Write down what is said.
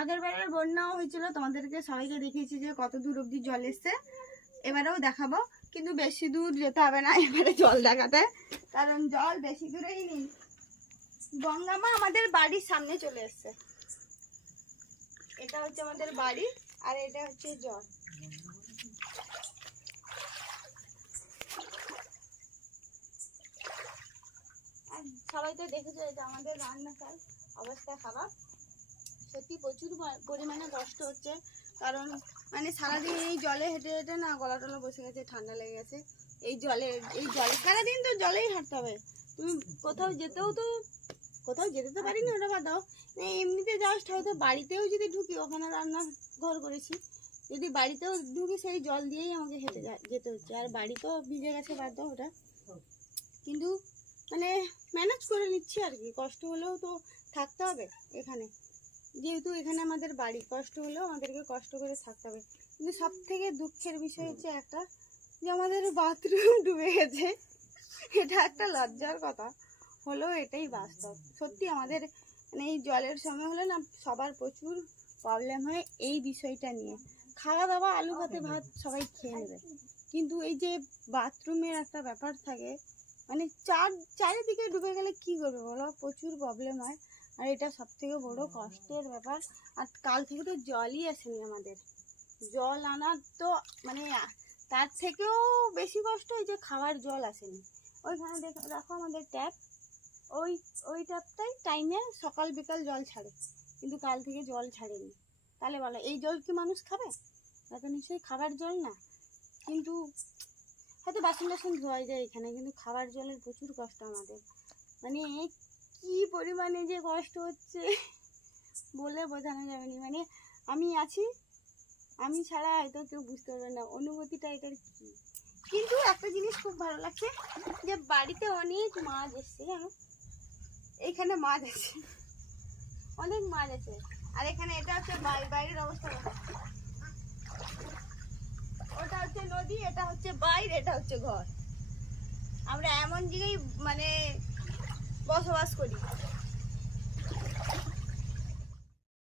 আগের বারের বন্যাও হয়েছিল, তোমাদেরকে সবাইকে দেখিয়েছি যে কত দূর অব্দি জল এসছে। এবারেও দেখাবো, কিন্তু বেশি দূর যেতে হবে না এবারে জল দেখাতে, কারণ জল বেশি দূরেই নেই। গঙ্গামা আমাদের বাড়ির সামনে চলে এসছে। এটা হচ্ছে আমাদের বাড়ি, আর এটা হচ্ছে জল। সবাই তো দেখেছো এটা আমাদের রান্নাঘর, অবস্থা খারাপ। সত্যি প্রচুর পরিমাণে কষ্ট হচ্ছে, কারণ মানে সারাদিন এই জলে হেঁটে হেঁটে না গলা টলা বসে গেছে, ঠান্ডা লেগে গেছে। এই জলে সারাদিন তো জলেই হাঁটতে হবে। তুমি কোথাও যেতে তো পারি না, ওটা বাদ দাও। এমনিতে জাস্ট হয়তো বাড়িতেও যদি ঢুকি, ওখানে রান্নাঘর করেছি, যদি বাড়িতেও ঢুকি সেই জল দিয়েই আমাকে হেঁটে যেতে হচ্ছে। আর বাড়িতেও ভিজে গেছে, বাদ দাও ওটা, কিন্তু মানে ম্যানেজ করে নিচ্ছি আর কি। কষ্ট হলেও তো থাকতে হবে এখানে, যেহেতু এখানে আমাদের বাড়ি। কষ্ট হলেও আমাদেরকে কষ্ট করে থাকতে হবে। কিন্তু সব থেকে দুঃখের বিষয় হচ্ছে একটা, যে আমাদের বাথরুম ডুবে গেছে। এটা একটা লজ্জার কথা হলেও এটাই বাস্তব। সত্যি আমাদের মানে এই জলের সময় হলে না সবার প্রচুর প্রবলেম হয় এই বিষয়টা নিয়ে। খাওয়া দাওয়া আলু ভাতে ভাত সবাই খেয়ে নেবে, কিন্তু এই যে বাথরুমের একটা ব্যাপার থাকে, মানে চারিদিকে ডুবে গেলে কি করবে বলো, প্রচুর প্রবলেম হয়। আর এটা সব থেকে বড় কষ্টের ব্যাপার। আর কাল থেকে তো জলই আসেনি আমাদের। জল আনার তো মানে তার থেকেও বেশি কষ্ট এই যে খাওয়ার জল আসেনি। ওইখানে দেখো আমাদের ট্যাপ, ওই ট্যাপটাই টাইমে সকাল বিকাল জল ছাড়ে, কিন্তু কাল থেকে জল ছাড়েনি। তাহলে বলো এই জল কি মানুষ খাবে? তা তো নিশ্চয়ই খাবার জল না। কিন্তু হয়তো বাসন টাসন ধোয়া যায় এখানে, কিন্তু খাবার জলের প্রচুর কষ্ট আমাদের। মানে কি পরিমাণে যে কষ্ট হচ্ছে বলে বোঝানো যাবে না। মানে আমি আছি, আমি ছাড়া হয়তো কেউ বুঝতে পারবে না অনুভূতিটা এটার কি। কিন্তু একটা জিনিস খুব ভালো লাগছে, যে বাড়িতে অনেক মাছ এসছে জানো, এইখানে মাছ আছে, অনেক মাছ আছে। আর এখানে এটা হচ্ছে বাইরের অবস্থা, ওটা হচ্ছে নদী, এটা হচ্ছে বাইরে, এটা হচ্ছে ঘর। আমরা এমন জায়গায় মানে বসবাস করি।